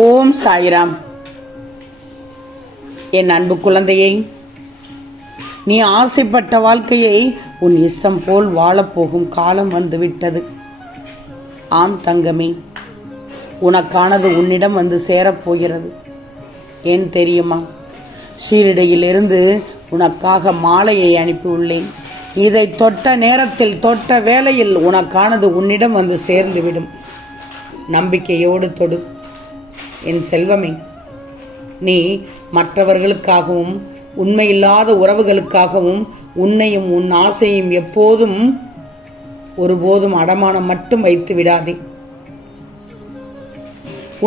ஓம் சாய்ராம். என் அன்பு குழந்தையை, நீ ஆசைப்பட்ட வாழ்க்கையை உன் இஷ்டம் போல் வாழப்போகும் காலம் வந்துவிட்டது. ஆம் தங்கமே, உனக்கானது உன்னிடம் வந்து சேரப்போகிறது. ஏன் தெரியுமா? ஷீரடியிலிருந்து உனக்காக மாலையை அனுப்பியுள்ளேன். இதை தொட்ட நேரத்தில், தொட்ட வேளையில் உனக்கானது உன்னிடம் வந்து சேர்ந்துவிடும். நம்பிக்கையோடு தொடு என் செல்வமே. நீ மற்றவர்களுக்காகவும் உண்மையில்லாத உறவுகளுக்காகவும் உன்னையும் உன் ஆசையும் எப்போதும் ஒருபோதும் அடமானம் மட்டும் வைத்து விடாதே.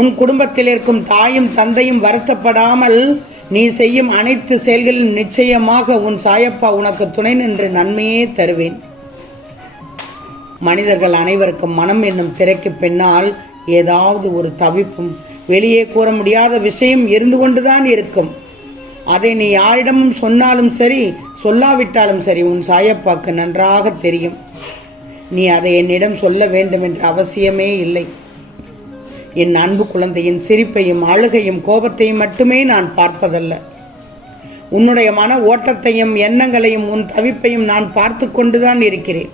உன் குடும்பத்தில் இருக்கும் தாயும் தந்தையும் வருத்தப்படாமல் நீ செய்யும் அனைத்து செயல்களிலும் நிச்சயமாக உன் சாயப்பா உனக்கு துணை நின்று நன்மையே தருவேன். மனிதர்கள் அனைவருக்கும் மனம் என்னும் திரைக்கு பின்னால் ஏதாவது ஒரு தவிப்பும் வெளியே கூற முடியாத விஷயம் இருந்து கொண்டுதான் இருக்கும். அதை நீ யாரிடமும் சொன்னாலும் சரி, சொல்லாவிட்டாலும் சரி, உன் சாயப்பாக்கு நன்றாக தெரியும். நீ அதை என்னிடம் சொல்ல வேண்டும் என்ற அவசியமே இல்லை. என் அன்பு குழந்தையின் சிரிப்பையும் அழுகையும் கோபத்தையும் மட்டுமே நான் பார்ப்பதல்ல, உன்னுடைய மன ஓட்டத்தையும் எண்ணங்களையும் உன் தவிப்பையும் நான் பார்த்து கொண்டுதான் இருக்கிறேன்.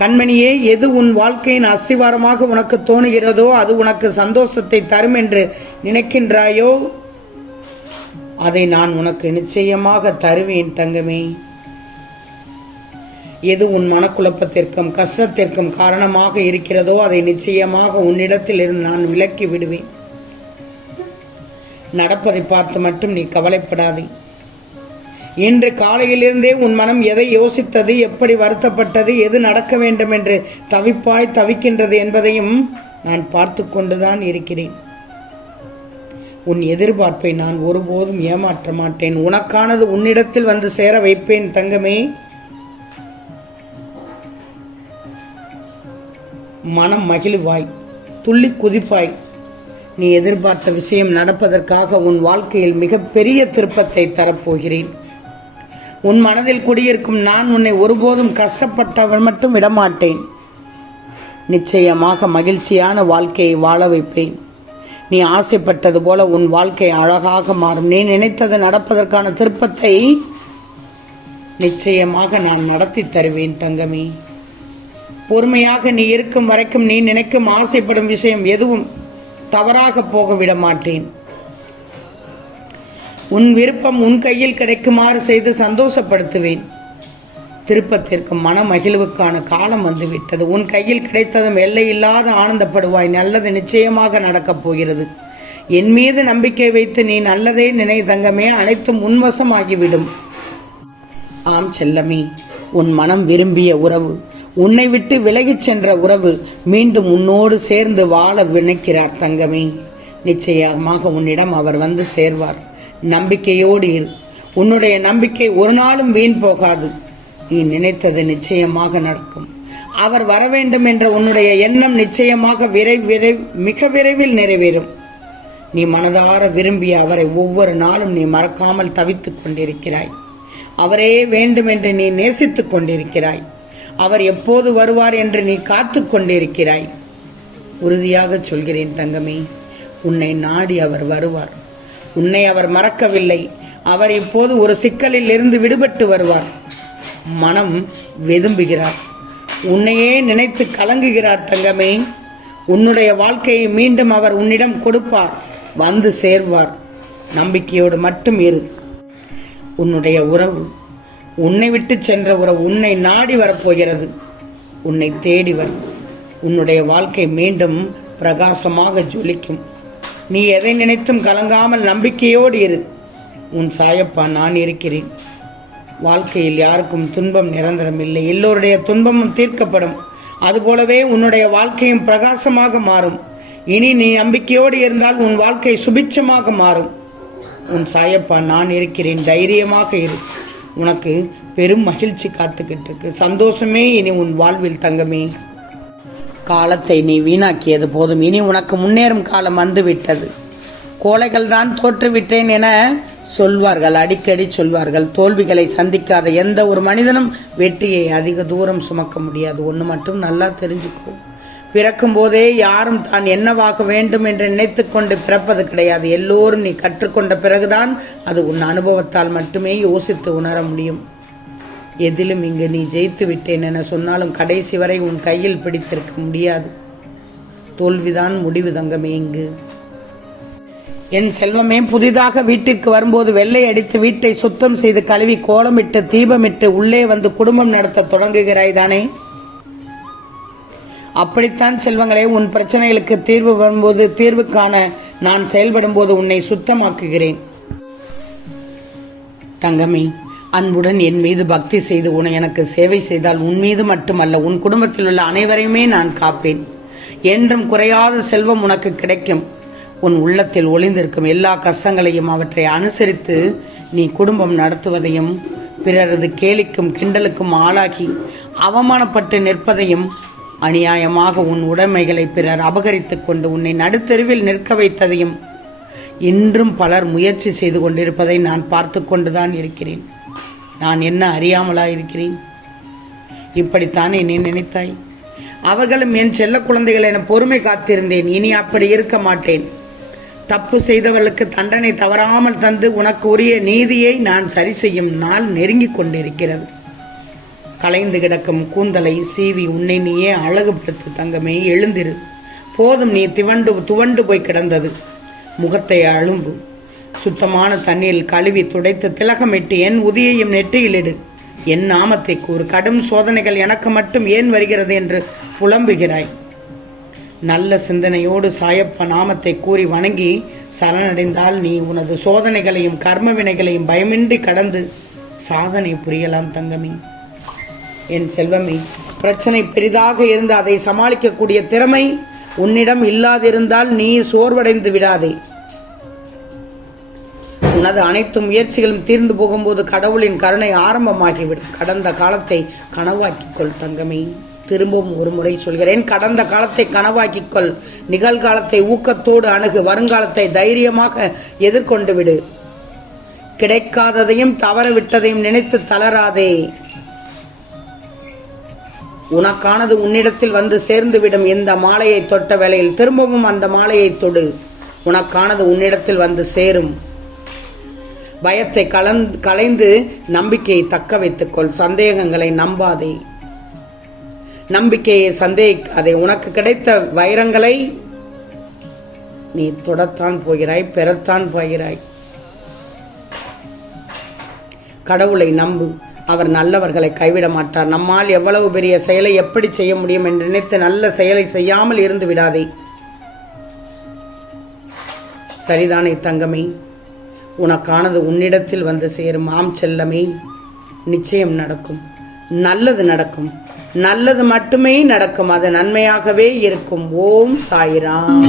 கண்மணியே, எது உன் வாழ்க்கையின் அஸ்திவாரமாக உனக்கு தோணுகிறதோ, அது உனக்கு சந்தோஷத்தை தரும் என்று நினைக்கின்றாயோ, அதை நான் உனக்கு நிச்சயமாக தருவேன் தங்கமே. எது உன் மனக்குழப்பத்திற்கும் கஷ்டத்திற்கும் காரணமாக இருக்கிறதோ, அதை நிச்சயமாக உன்னிடத்தில் இருந்து நான் விலக்கி விடுவேன். நடப்பதை பார்த்து மட்டும் நீ கவலைப்படாதே. இன்று காலையிலிருந்தே உன் மனம் எதை யோசித்தது, எப்படி வருத்தப்பட்டது, எது நடக்க வேண்டும் என்று தவிக்கின்றது என்பதையும் நான் பார்த்து கொண்டுதான் இருக்கிறேன். உன் எதிர்பார்ப்பை நான் ஒருபோதும் ஏமாற்ற மாட்டேன். உனக்கானது உன்னிடத்தில் வந்து சேர வைப்பேன் தங்கமே. மனம் மகிழ்வாய், துள்ளி குதிப்பாய். நீ எதிர்பார்த்த விஷயம் நடப்பதற்காக உன் வாழ்க்கையில் மிகப்பெரிய திருப்பத்தை தரப்போகிறேன். உன் மனதில் குடியிருக்கும் நான் உன்னை ஒருபோதும் கஷ்டப்பட்டவன் மட்டும் விடமாட்டேன். நிச்சயமாக மகிழ்ச்சியான வாழ்க்கையை வாழ வைப்பேன். நீ ஆசைப்பட்டது போல உன் வாழ்க்கை அழகாக மாறும். நீ நினைத்தது நடப்பதற்கான திருப்பத்தை நிச்சயமாக நான் நடத்தி தருவேன் தங்கமே. பொறுமையாக நீ இருக்கும் வரைக்கும் நீ நினைக்கும் ஆசைப்படும் விஷயம் எதுவும் தவறாக போக விட மாட்டேன். உன் விருப்பம் உன் கையில் கிடைக்குமாறு செய்து சந்தோஷப்படுத்துவேன். திருப்பத்திற்கு மன மகிழ்வுக்கான காலம் வந்துவிட்டது. உன் கையில் கிடைத்ததும் எல்லையில்லாத ஆனந்தப்படுவாய். நல்லது நிச்சயமாக நடக்கப் போகிறது. என் மீது நம்பிக்கை வைத்து நீ நல்லதே நினை தங்கமே. அனைத்தும் உன்வசமாகிவிடும். ஆம் செல்லமே, உன் மனம் விரும்பிய உறவு, உன்னை விட்டு விலகிச் சென்ற உறவு மீண்டும் உன்னோடு சேர்ந்து வாழ நினைக்கிறார் தங்கமே. நிச்சயமாக உன்னிடம் அவர் வந்து சேர்வார். நம்பிக்கையோடு இரு. உன்னுடைய நம்பிக்கை ஒரு நாளும் வீண் போகாது. நீ நினைத்தது நிச்சயமாக நடக்கும். அவர் வர வேண்டும் என்ற உன்னுடைய எண்ணம் நிச்சயமாக மிக விரைவில் நிறைவேறும். நீ மனதார விரும்பிய அவரை ஒவ்வொரு நாளும் நீ மறக்காமல் தவித்துக் கொண்டிருக்கிறாய். அவரே வேண்டும் என்று நீ நேசித்துக் கொண்டிருக்கிறாய். அவர் எப்போது வருவார் என்று நீ காத்து கொண்டிருக்கிறாய். உறுதியாக சொல்கிறேன் தங்கமே, உன்னை நாடி அவர் வருவார். உன்னை அவர் மறக்கவில்லை. அவர் இப்போது ஒரு சிக்கலில் இருந்து விடுபட்டு வருவார். மனம் வெதும்புகிறார். உன்னையே நினைத்து கலங்குகிறார் தங்கமே. உன்னுடைய வாழ்க்கையை மீண்டும் அவர் உன்னிடம் கொடுப்பார், வந்து சேர்வார். நம்பிக்கையோடு மட்டும் இரு. உன்னுடைய உறவு, உன்னை விட்டு சென்ற உறவு உன்னை நாடி வரப்போகிறது. உன்னை தேடி வரும். உன்னுடைய வாழ்க்கை மீண்டும் பிரகாசமாக ஜொலிக்கும். நீ எதை நினைத்தும் கலங்காமல் நம்பிக்கையோடு இரு. உன் சாயப்பா நான் இருக்கிறேன். வாழ்க்கையில் யாருக்கும் துன்பம் நிரந்தரம் இல்லை. எல்லோருடைய துன்பமும் தீர்க்கப்படும். அதுபோலவே உன்னுடைய வாழ்க்கையும் பிரகாசமாக மாறும். இனி நீ நம்பிக்கையோடு இருந்தால் உன் வாழ்க்கை சுபிட்சமாக மாறும். உன் சாயப்பா நான் இருக்கிறேன். தைரியமாக இரு. உனக்கு பெரும் மகிழ்ச்சி காத்துக்கிட்டு இருக்கு. சந்தோஷமே இனி உன் வாழ்வில் தங்கமே. காலத்தை நீ வீணாக்கியது போதும். இனி உனக்கு முன்னேறும் காலம் வந்துவிட்டது. கோழைகள் தான் தோற்றுவிட்டேன் என சொல்வார்கள், அடிக்கடி சொல்வார்கள். தோல்விகளை சந்திக்காத எந்த ஒரு மனிதனும் வெற்றியை அதிக தூரம் சுமக்க முடியாது. ஒன்று மட்டும் நல்லா தெரிஞ்சுக்கோ, பிறக்கும் போதே யாரும் தான் என்னவாக வேண்டும் என்று நினைத்து கொண்டு பிறப்பது கிடையாது. எல்லோரும் நீ கற்றுக்கொண்ட பிறகுதான் அது உன் அனுபவத்தால் மட்டுமே யோசித்து உணர முடியும். எதிலும் இங்கு நீ ஜெயித்து விட்டேன் என சொன்னாலும் கடைசி வரை உன் கையில் பிடித்திருக்க முடியாது. தோல்விதான் முடிவு தங்கமே. இங்கு என் செல்வமே, புதிதாக வீட்டிற்கு வரும்போது வெள்ளை அடித்து வீட்டை சுத்தம் செய்து கழுவி கோலமிட்டு தீபமிட்டு உள்ளே வந்து குடும்பம் நடத்த தொடங்குகிறாய் தானே? அப்படித்தான் செல்வங்களே, உன் பிரச்சனைகளுக்கு தீர்வு வரும்போது, தீர்வு காண நான் செயல்படும் போது உன்னை சுத்தமாக்குகிறேன். தங்கமே, அன்புடன் என் மீது பக்தி செய்து உன்னை எனக்கு சேவை செய்தால் உன் மீது மட்டுமல்ல, உன் குடும்பத்தில் உள்ள அனைவரையுமே நான் காப்பேன். என்றும் குறையாத செல்வம் உனக்கு கிடைக்கும். உன் உள்ளத்தில் ஒளிந்திருக்கும் எல்லா கஷ்டங்களையும் அவற்றை அனுசரித்து நீ குடும்பம் நடத்துவதையும், பிறரது கேலிக்கும் கிண்டலுக்கும் ஆளாகி அவமானப்பட்டு நிற்பதையும், அநியாயமாக உன் உடைமைகளை பிறர் அபகரித்துக் கொண்டு உன்னை நடுத்தெருவில் நிற்க வைத்ததையும் இன்றும் பலர் முயற்சி செய்து கொண்டிருப்பதை நான் பார்த்து கொண்டுதான் இருக்கிறேன். நான் என்ன அறியாமலா இருக்கிறேன்? இப்படித்தானே நீ நினைத்தாய்? அவர்களும் என் செல்ல குழந்தைகள் என பொறுமை காத்திருந்தேன். இனி அப்படி இருக்க மாட்டேன். தப்பு செய்தவர்களுக்கு தண்டனை தவறாமல் தந்து உனக்கு உரிய நீதியை நான் சரி செய்யும் நாள் நெருங்கி கொண்டிருக்கிறது. கலைந்து கிடக்கும் கூந்தலை சீவி உன்னை நீயே அழகுபடுத்து தங்கமே. எழுந்திரு. போதும், நீ துவண்டு போய் கிடந்தது. முகத்தை அழும்பு சுத்தமான தண்ணீரில் கழுவி துடைத்து திலகமிட்டு என் உதியையும் நெற்றியிலிடு. என் நாமத்தை கூறு. கடும் சோதனைகள் எனக்கு மட்டும் ஏன் வருகிறது என்று புலம்புகிறாய்? நல்ல சிந்தனையோடு சாயப்ப நாமத்தை கூறி வணங்கி சரணடைந்தால் நீ உனது சோதனைகளையும் கர்ம வினைகளையும் பயமின்றி கடந்து சாதனை புரியலாம் தங்கமே. என் செல்வமே, பிரச்சனை பெரிதாக இருந்து அதை சமாளிக்கக்கூடிய திறமை உன்னிடம் இல்லாதிருந்தால் நீ சோர்வடைந்து விடாதே. உனது அனைத்து முயற்சிகளும் தீர்ந்து போகும்போது கடவுளின் கருணை ஆரம்பமாகிவிடும். கடந்த காலத்தை கனவாக்கிக்கொள் தங்கமே. திரும்பவும் ஒரு முறை சொல்கிறேன், கடந்த காலத்தை கனவாக்கிக்கொள். நிகழ்காலத்தை ஊக்கத்தோடு அணுகு. வருங்காலத்தை தைரியமாக எதிர்கொண்டு விடு. கிடைக்காததையும் தவற விட்டதையும் நினைத்து தளராதே. உனக்கானது உன்னிடத்தில் வந்து சேர்ந்துவிடும். இந்த மாலையை தொட்ட வேளையில் திரும்பவும் அந்த மாலையை தொடு. உனக்கானது உன்னிடத்தில் வந்து சேரும். பயத்தை களைந்து நம்பிக்கையை தக்க வைத்துக்கொள். சந்தேகங்களை நம்பாதே. நம்பிக்கையை சந்தேகிக்காதே. உனக்கு கிடைத்த வைரங்களை நீ தொடத்தான் போகிறாய், பெறத்தான் போகிறாய். கடவுளை நம்பு. அவர் நல்லவர்களை கைவிட மாட்டார். நம்மால் எவ்வளவு பெரிய செயலை எப்படி செய்ய முடியும் என்று நினைத்து நல்ல செயலை செய்யாமல் இருந்து விடாதே. சரிதானே தங்கமே? உனக்கானது உன்னிடத்தில் வந்து சேரும். ஆம் செல்லமே, நிச்சயம் நடக்கும். நல்லது நடக்கும். நல்லது மட்டுமே நடக்கும். அது நன்மையாகவே இருக்கும். ஓம் சாய்ராம்.